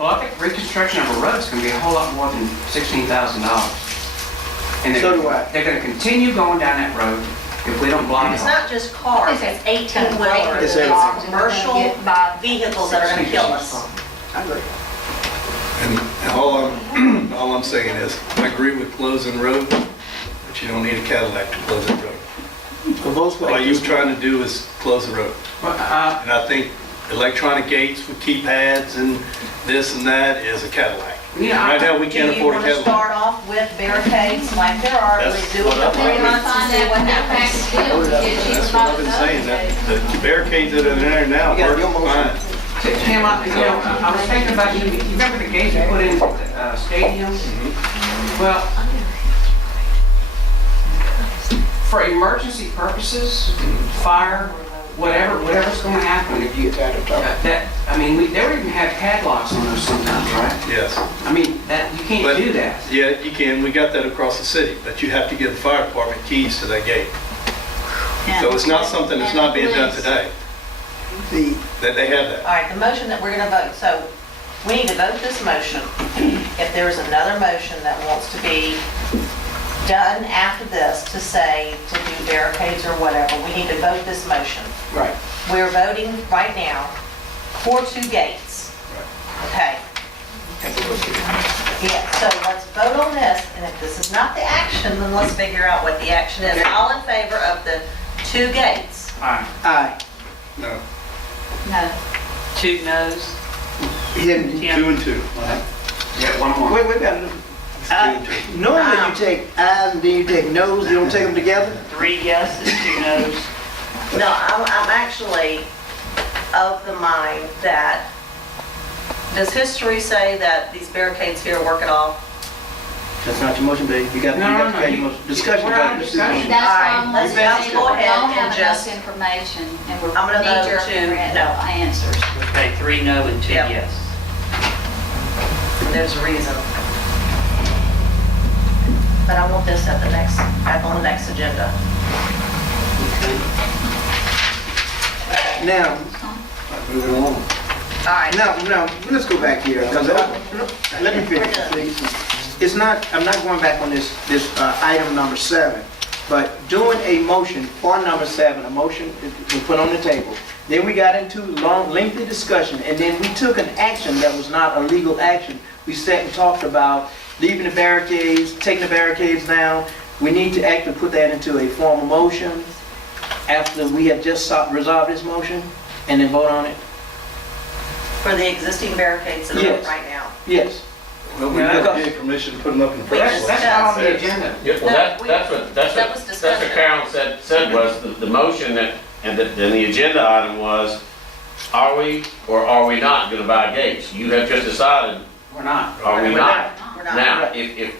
Well, I think reconstruction of a road is going to be a whole lot more than $16,000. And So do I. They're going to continue going down that road if we don't block it It's off. not just cars, it's 18-wheelers, It's it's everything. commercial vehicles that are gonna kill us. I agree. And all I'm saying is, I agree with closing road, but you don't need a Cadillac to close that road. For Volkswagen. All you're trying to do is close the road. Well, And I think electronic gates with keypads and this and that is a Cadillac. Yeah, Right now, we can't afford a Do you want to Cadillac. start off with barricades like there are, That's do it what for 3 months and see what happens? That's what I've been saying, that the barricades that are there now You got work your motion. fine. Tim, I was thinking about, you remember the gates you put in the stadium? Well, for emergency purposes, fire, whatever's going to happen, if you, they would even have padlocks on those sometimes, right? Yes. I mean, that, you can't But- do that. Yeah, you can. We got that across the city, but you have to give the fire department keys to that gate. So it's not something that's not being done today, that they have that. All right, the motion that we're gonna vote, so we need to vote this motion. If there is another motion that wants to be done after this to say, to do barricades or whatever, we need to vote this motion. Right. We're voting right now for 2 gates. Okay. Yeah, so let's vote on this, and if this is not the action, then let's figure out what the action is. Okay. All in favor of the 2 gates? Aye. Aye. No, No. 2 noes. Hidden. 2 and 2. Yeah, one more. Wait, normally you take ayes and then you take noes, you don't take them together? 3 yeses, 2 noes. No, I'm actually of the mind that, does history say that these barricades here work at all? That's not your motion, babe. You got No, your no, motion. Discussion. we're about on this. discussion. That's All why right, I'm let's saying go ahead we don't and have just- enough information, and we I'm gonna need vote your to no. answers. Okay, 3 no and 2 Yep. yes. There's a reason. But I want this at the next, on the next agenda. Now, Moving on. All right. now, let's go back here, because let me finish, please. It's not, I'm not going back on this item number 7, but doing a motion for number 7, a motion we put on the table. Then we got into long, lengthy discussion, and then we took an action that was not a legal action. We sat and talked about leaving the barricades, taking the barricades down. We need to actually put that into a formal motion after we have just resolved this motion, and then vote on it. For the existing barricades that are Yes. up right now. Yes. Well, we never gave permission to put them up in the first That's place. not on the agenda. Yeah, well, No, that's that was what discussion. Carol said was the motion that, and then the agenda item was, are we or are we not gonna buy gates? You have just decided, We're not. are we not? We're not. Now, if,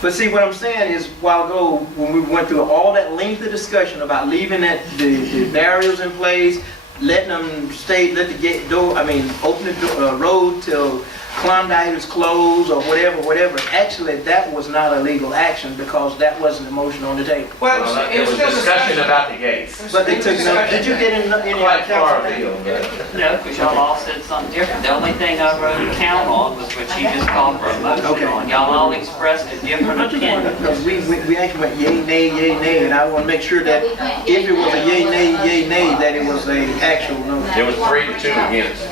But see, what I'm saying is, a while ago, when we went through all that lengthy discussion about leaving the barriers in place, letting them stay, let the gate door, open the road till Klondike is closed or whatever. Actually, that was not a legal action because that wasn't a motion on the table. Well, it was still discussion about the gates. But they took it up. Did you get any Quite far council? afield, but. No, because y'all all said something different. The only thing I wrote down on was what you just called for a motion Okay. on. Y'all all expressed a different I just wanted, opinion. because we actually went yay, nay, and I want to make sure that if it was a yay, nay, that it was a actual no. It was 3 to 2 against.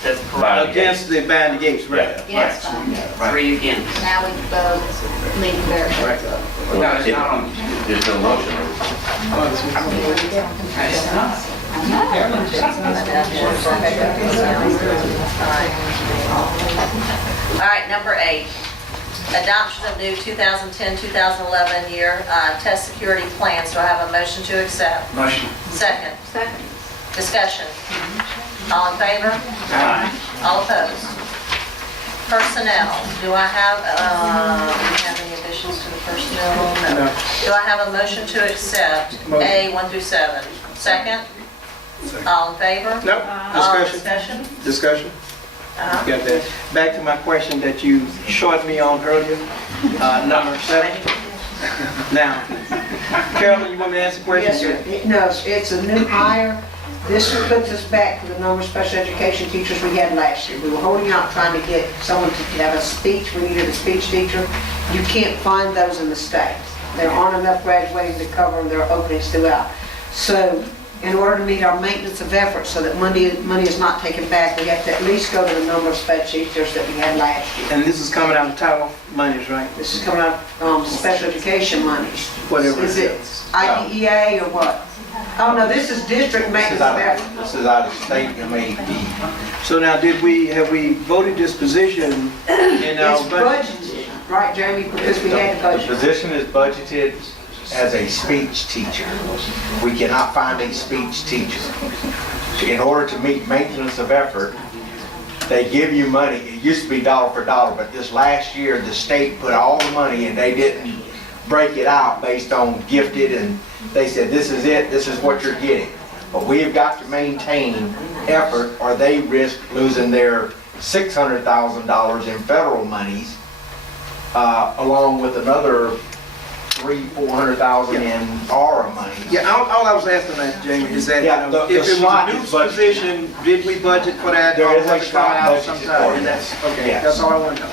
That's By correct. the gates. Against the band against, right? Yes, fine. 3 against. Now we vote leaving barricades. Right. No, it's not on. There's no motion. It's not. All right, number 8, adoption of new 2010-2011 year test security plans. Do I have a motion to accept? Motion. Second. Second. Discussion. All in favor? Aye. All opposed? Personnel, do I have any additions to the personnel? No. Do I have a motion to accept Motion. A 1 through 7? Second? All in favor? Nope. All Discussion. discussion? Discussion. Uh-huh. Got that. Back to my question that you shorted me on earlier, number 7. Now, Carolyn, you want me to answer the question? Yes, sir. No, it's a new hire, This puts us back to the number of special education teachers we had last year. We were holding out trying to get someone to have a speech, we needed a speech teacher. You can't find those in the state. There aren't enough graduating to cover their openings throughout. So in order to meet our maintenance of effort so that money is not taken back, we have to at least go to the number of special teachers that we had last year. And this is coming out of title monies, right? This is coming out of special education monies. Whatever Is it it IDEA or what? Oh, no, this is district maintenance of effort. This is out of state MAP. So now, have we voted this position in our It's budget? budgeted, right, Jamie, because we had the The budget. position is budgeted as a speech teacher. We cannot find a speech teacher. In order to meet maintenance of effort, they give you money. It used to be dollar for dollar, but this last year, the state put all the money and they didn't break it out based on gifted, and they said, this is it, this is what you're getting. But we have got to maintain effort or they risk losing their $600,000 in federal monies, along with another $300,000-400,000 in ARA money. Yeah, all I was asking that, Jamie, is that, Yeah, the if it was slot a new is budgeted. position, did we budget for that? There or is a was it coming slot out budgeted sometime? for And it. that's, okay, Yes. that's all I want to know.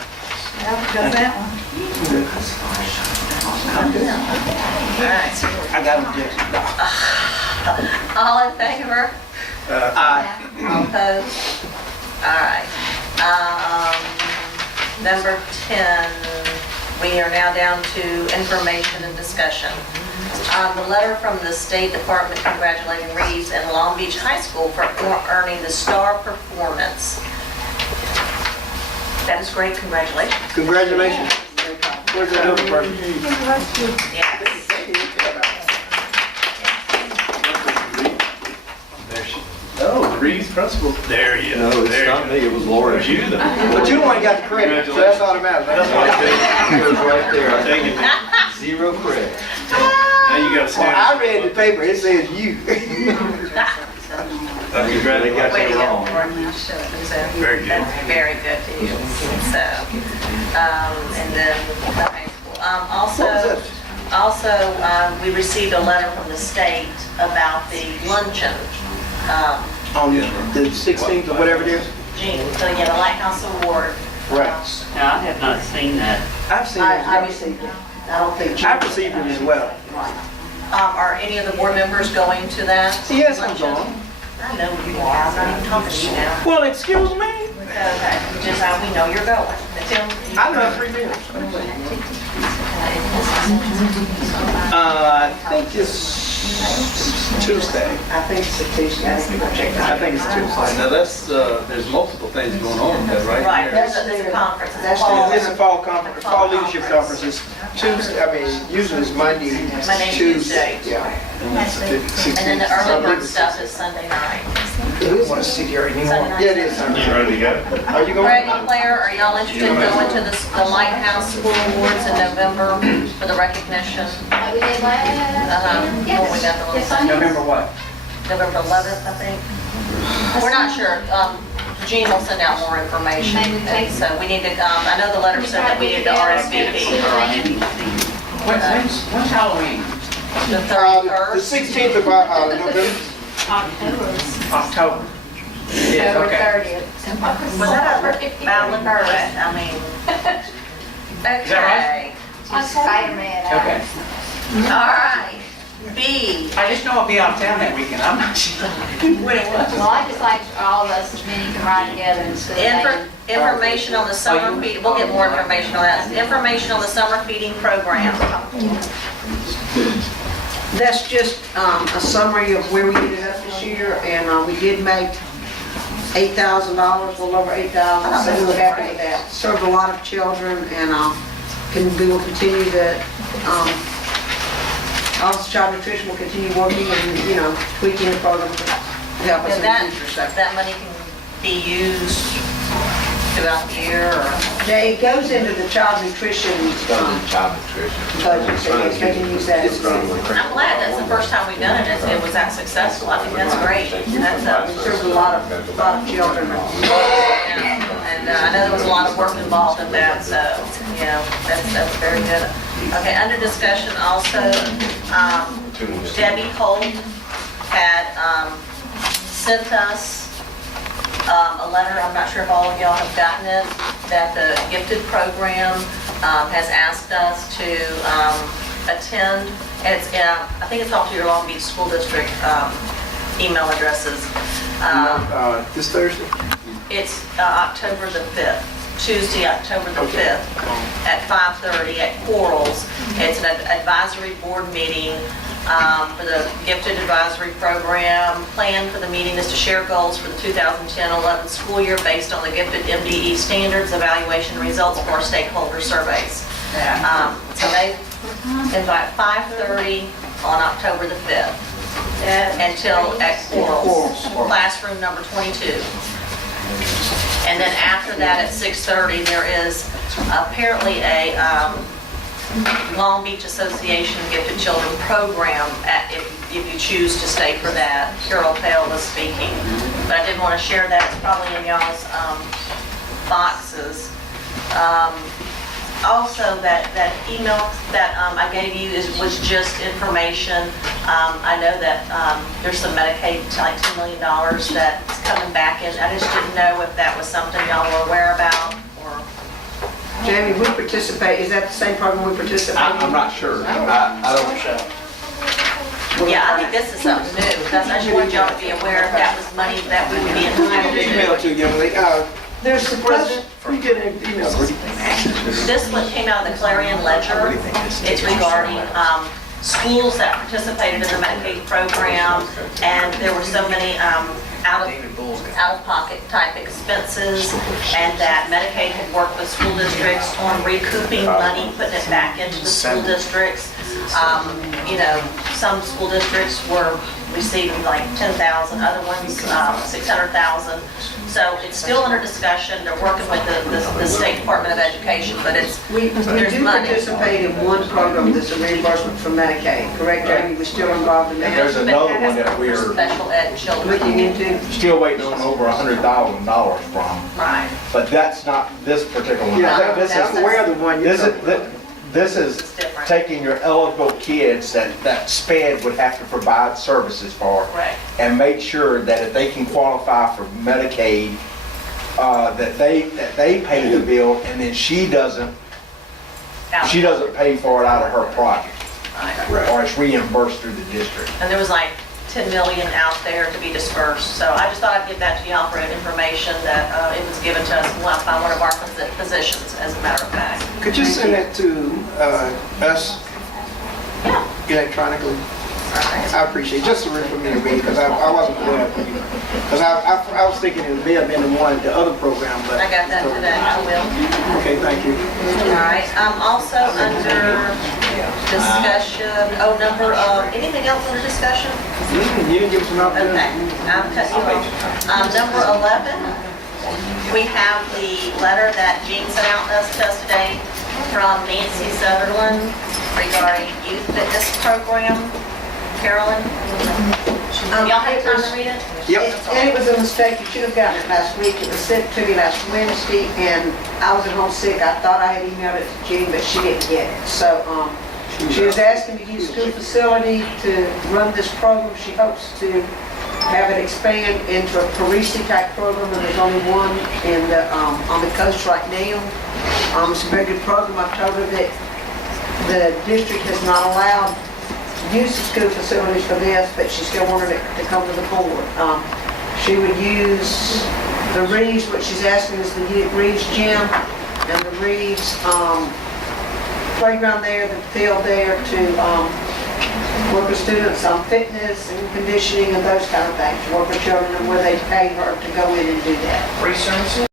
I got an objection. All in favor? Aye. All opposed? All right. Number 10, we are now down to information and discussion. The letter from the State Department congratulating Reeves and Long Beach High School for earning the Star Performance. That is great, congratulations. Congratulations. Where's that other person? Yes. No, Reeves principal. There you go. No, it's not me, it was Laura. It was you though. But you the one got the credit, so that's all that matters. That's what I think. It was right there. I take it. Zero credit. Now you gotta Well, stand. I read the paper, it says you. They got Way to you go, wrong. Lauren. So, Very good. That's very good to you. So, and then the high school. Also, we received a letter from the state about the luncheon. On the 16th or whatever it is? So, yeah, the Lighthouse Award. Right. Now, I have not seen that. I've seen I it. received it. I don't think. I've received it as well. Are any of the board members going to that? Yes, I'm luncheon? going. I know you are. I'm not even talking to you now. Well, excuse me? Okay, just how we know you're going. Tim? I love 3 minutes. I think it's Tuesday. I think it's a Tuesday. I think I'll check that. I think it's Tuesday. Now that's, there's multiple things going on with that, right? Right, there. there's a conference. It's a That's fall- It's a fall conference, fall leadership conference. It's Tuesday, I mean, usually it's Monday, Monday, Tuesday. Tuesday. Yeah. And that's the 16th. And then the early bird stuff is Sunday night. We don't want to sit here anymore. Sunday night. Yeah, it is Sunday. Ready to go? Are you Greg going? and Claire, are y'all interested in going to the Lighthouse School Awards in November for the recognition? Like we did last. When we got the little Yes, I know. November what? November 11th, I think. We're not sure. Gene will send out more information. Maybe take- So we need to, I know the letter said that we need to RSVP. When's Halloween? The The 31st. 16th of November. October. Yes, October okay. 30th. Was that a valid bird? I mean, Is that okay. Spider-Man. Okay. All right. B. I just know I'll be out of town that weekend. I'm not sure when it was. Well, I just like all of us, as many can ride together instead of. Information on the summer feeding, we'll get more information on that. Information on the summer feeding program. That's just a summary of where we ended up this year, and we did make $8,000, a little over $8,000, so we're happy with that. Served a lot of children, and we will continue to, Office of Child Nutrition will continue working and, tweaking the program to help us in And the future. So that money can be used throughout the year or? yeah, it goes into the child nutrition Child nutrition. budget, so yes, they can use that. I'm glad that's the first time we've done it. It was that successful. I think that's great. That's We served a lot of children. And I know there was a lot of work involved in that, so, that's very good. Okay, under discussion also, Debbie Holt had sent us a letter, I'm not sure if all of y'all have gotten it, that the gifted program has asked us to attend. And it's, I think it's all to your Long Beach School District email addresses. This Thursday? It's October the 5th, Tuesday, October the 5th, at 5:30 at Corals. It's an advisory board meeting for the Gifted Advisory Program. Plan for the meeting is to share goals for the 2010-11 school year based on the Gifted MDE standards, evaluation results for our stakeholder surveys. So they invite 5:30 on October the 5th until at Corals, classroom number 22. And then after that at 6:30, there is apparently a Long Beach Association Gifted Children program if you choose to stay for that. Carol Pale was speaking. But I did want to share that. It's probably in y'all's boxes. Also, that email that I gave you was just information. I know that there's some Medicaid, like $2 million that's coming back in. I just didn't know if that was something y'all were aware about, or... Jamie, we participate, is that the same program we participate in? I'm not sure. I don't. Yeah, I think this is something new, because I just want y'all to be aware if that was money that we would be entitled Email to. to you, young lady. There's the President, we get an email. This one came out of the Clarion Ledger. It's regarding schools that participated in the Medicaid program, and there were so many out-of-pocket type expenses, and that Medicaid had worked with school districts on recouping money, putting it back into the school districts. You know, some school districts were receiving like 10,000, other ones 600,000. So it's still under discussion. They're working with the State Department of Education, but We there's do money. participate in one program that's a reimbursement from Medicaid, correct, Jamie? We're still involved in And that. there's another But one that for we're special ed children. Looking into, still waiting on over $100,000 from, Right. but that's not this particular one. Yeah, This is- I'm aware of the one you're This talking about. is, this is It's different. taking your eligible kids that SPED would have to provide services for, Correct. and make sure that if they can qualify for Medicaid, that they pay the bill, and then she doesn't pay for it out of her project, Right. or it's reimbursed through the district. And there was like 10 million out there to be dispersed. So I just thought I'd give that to y'all for information that it was given to us by one of our physicians, as a matter of fact. Could you send that to us Yeah. electronically? All right. I appreciate it, just for me to read, because I wasn't aware of it. Because I was thinking it may have been the other program, but... I got that today. I will. Okay, thank you. All right. Also under discussion, anything else under discussion? You didn't give us an Okay, opportunity. I'm cutting you off. Number 11, we have the letter that Jean sent out to us today from Nancy Sutherland regarding youth fitness program. Carolyn? Y'all have time to read it? Yep. and it was a mistake, you should have gotten it last week. It was sent to me last Wednesday, and I was at home sick. I thought I had emailed it to Jean, but she didn't get it. So, she was asking to use school facility to run this program. She hopes to have it expand into a Parisi type program, and there's only one in the, on the coast right now. It's a very good program. I've told her that the district has not allowed use of school facilities for this, but she still wanted it to come to the board. She would use the Reeves, what she's asking is the Reeves gym and the Reeves playground there, the field there to work with students on fitness and conditioning and those kind of things, work with children and where they pay her to go in and do that. Free services?